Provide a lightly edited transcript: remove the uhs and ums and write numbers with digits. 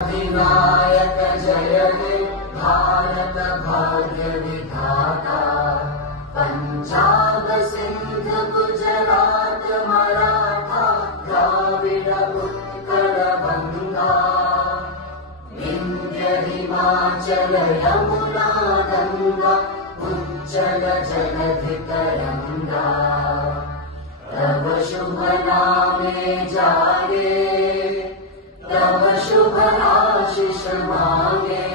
विनायक जय हे भारत भाग्य विधाता। पंजाब सिंध गुजरात मराठा द्राविड उत्कल बंगा। विंध्य हिमाचल यमुना गंगा उज्जल जलधि तरंगा। तब शुभ नामे जागे तब शुभ आशीष मांगे।